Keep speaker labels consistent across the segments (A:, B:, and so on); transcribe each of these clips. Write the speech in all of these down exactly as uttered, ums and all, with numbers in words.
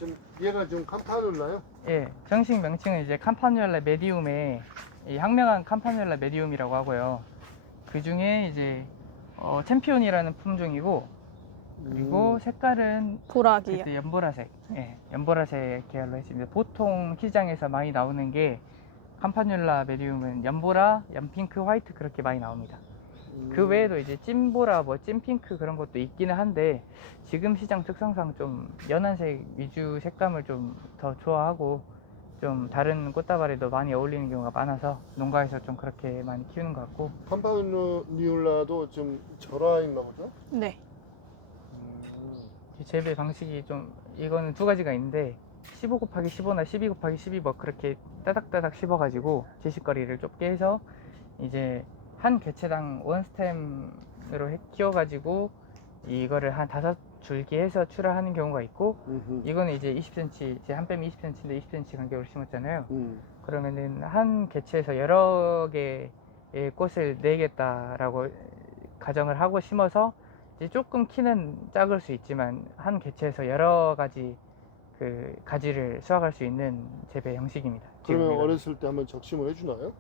A: 지금 얘가 지금 캄파놀라요?
B: 예, 정식 명칭은 이제 캄파뉴엘라 메디움의 이 향명한 캄파뉴엘라 메디움이라고 하고요. 그 중에 이제 어, 챔피온이라는 품종이고, 그리고
A: 음.
B: 색깔은
C: 보라기요.
B: 그때 연보라색, 예, 연보라색 계열로 했습니다. 보통 시장에서 많이 나오는 게 캄파뉴엘라 메디움은 연보라, 연핑크, 화이트 그렇게 많이 나옵니다. 그 외에도 이제 찐보라, 뭐 찐핑크 그런 것도 있기는 한데, 지금 시장 특성상 좀 연한색 위주 색감을 좀 더 좋아하고 좀 다른 꽃다발에도 많이 어울리는 경우가 많아서 농가에서 좀 그렇게 많이 키우는 것 같고.
A: 캄파놀라도 좀 절화했나 보죠?
C: 네.
A: 음.
B: 이 재배 방식이 좀, 이거는 두 가지가 있는데 십오 곱하기 십오나 십이 곱하기 십이 뭐 그렇게 따닥따닥 씹어가지고 지식거리를 좁게 해서 이제 한 개체당 원 스템으로 해- 키워가지고 이거를 한 다섯 줄기 해서 출하하는 경우가 있고,
A: 음흠.
B: 이거는 이제 이십 센티미터, 제 한 뺨이 이십 센티미터인데 이십 센티미터 간격으로 심었잖아요.
A: 음.
B: 그러면은 한 개체에서 여러 개의 꽃을 내겠다라고 가정을 하고 심어서 이제 조금 키는 작을 수 있지만 한 개체에서 여러 가지 그 가지를 수확할 수 있는 재배 형식입니다. 지금
A: 그러면
B: 이거는.
A: 어렸을 때 한번 적심을 해주나요?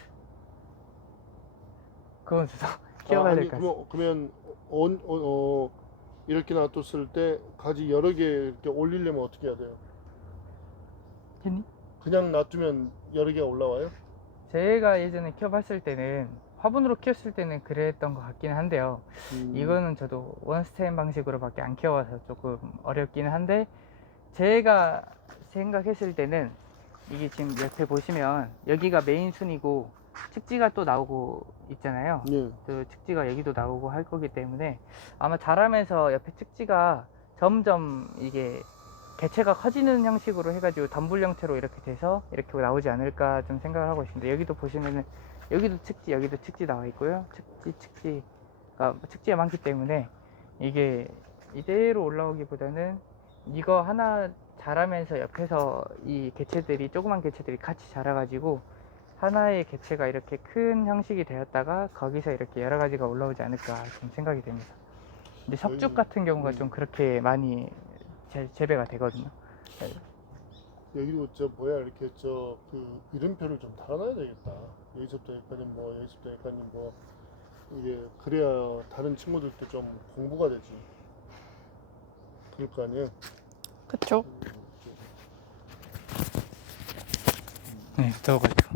B: 그건 저도 키워봐야
A: 아,
B: 될
A: 아니
B: 것 같습니다.
A: 그러면, 그러면 어, 어, 어, 이렇게 놔뒀을 때 가지 여러 개 이렇게 올리려면 어떻게 해야 돼요?
B: 했니?
A: 그냥 놔두면 여러 개가 올라와요?
B: 제가 예전에 키워봤을 때는, 화분으로 키웠을 때는 그랬던 것 같기는 한데요.
A: 음.
B: 이거는 저도 원스템 방식으로밖에 안 키워봐서 조금 어렵기는 한데, 제가 생각했을 때는 이게 지금 옆에 보시면 여기가 메인 순이고 측지가 또 나오고 있잖아요.
A: 예.
B: 그 측지가 여기도 나오고 할 거기 때문에 아마 자라면서 옆에 측지가 점점 이게 개체가 커지는 형식으로 해가지고 덤불 형태로 이렇게 돼서 이렇게 나오지 않을까 좀 생각을 하고 있습니다. 여기도 보시면은 여기도 측지, 여기도 측지 나와 있고요. 측지, 측지가 측지가 많기 때문에 이게 이대로 올라오기보다는 이거 하나 자라면서 옆에서 이 개체들이, 조그만 개체들이 같이 자라가지고 하나의 개체가 이렇게 큰 형식이 되었다가 거기서 이렇게 여러 가지가 올라오지 않을까 좀 생각이 됩니다. 근데 석죽
A: 여기,
B: 같은 경우가
A: 음.
B: 좀 그렇게 많이 재, 재배가 되거든요.
A: 여기도 저 뭐야 이렇게 저 그 이름표를 좀 달아놔야 되겠다. 여기서부터 여기까지 뭐 여기서부터 여기까지 뭐 이게 그래야 다른 친구들도 좀 공부가 되지. 그럴 거 아니에요.
C: 그쵸.
B: 네, 더워가지고.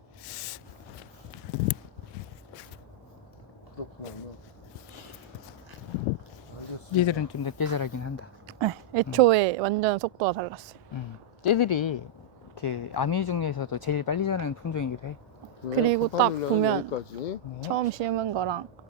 A: 그렇구나. 알겠어.
B: 얘들은 좀 늦게 자라긴 한다.
C: 네. 애초에 완전 속도가 달랐어요.
B: 음. 얘들이 그 아미 중에서도 제일 빨리 자라는 품종이기도 해.
A: 네,
C: 그리고 딱
A: 캄파놀라는
C: 보면
A: 여기까지.
B: 네.
C: 처음 심은 거랑